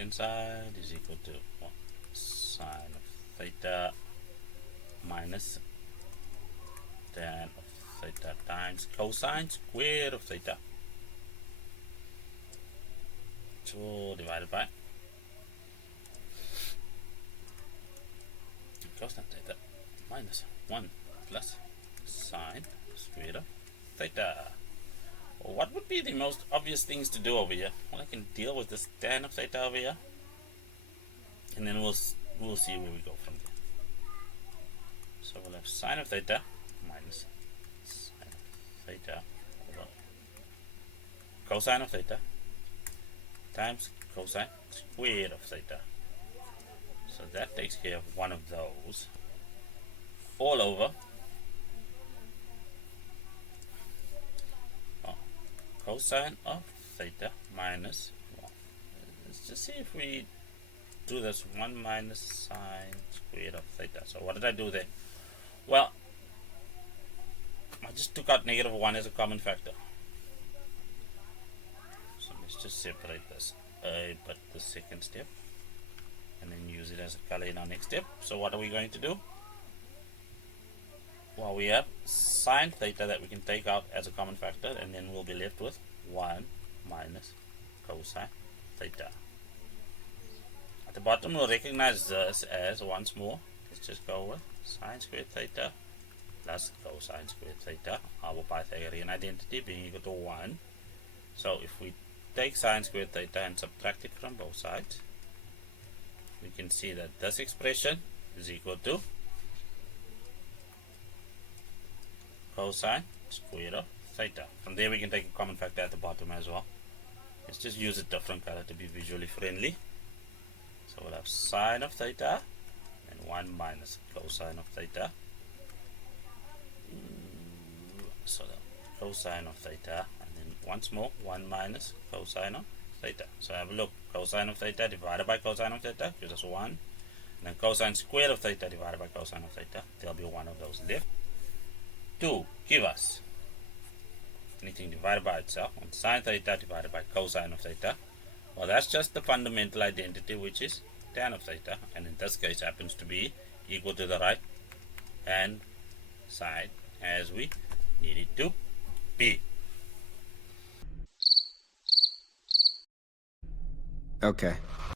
hand side is equal to sine of theta minus tan of theta times cosine squared of theta. So divided by cosine theta minus 1 plus sine squared of theta. Well, what would be the most obvious things to do over here? Well, I can deal with this tan of theta over here, and then we'll see where we go from there. So we'll have sine of theta minus sine of theta over cosine of theta times cosine squared of theta. So that takes care of one of those. All over cosine of theta minus, well, let's just see if we do this 1 minus sine squared of theta. So what did I do there? Well, I just took out negative 1 as a common factor. So let's just separate this, but the second step, and then use it as a color in our next step. So what are we going to do? Well, we have sine theta that we can take out as a common factor, and then we'll be left with 1 minus cosine theta. At the bottom, we'll recognize this as, once more, let's just go with sine squared theta plus cosine squared theta, our Pythagorean identity being equal to 1. So if we take sine squared theta and subtract it from both sides, we can see that this expression is equal to cosine squared of theta. From there we can take a common factor at the bottom as well. Let's just use a different color to be visually friendly. So we'll have sine of theta and 1 minus cosine of theta. So the cosine of theta, and then once more 1 minus cosine of theta. So have a look, cosine of theta divided by cosine of theta gives us 1, and then cosine squared of theta divided by cosine of theta, there'll be one of those left to give us anything divided by itself, and sine theta divided by cosine of theta. Well, that's just the fundamental identity, which is tan of theta, and in this case happens to be equal to the right hand side as we need it to be. Okay.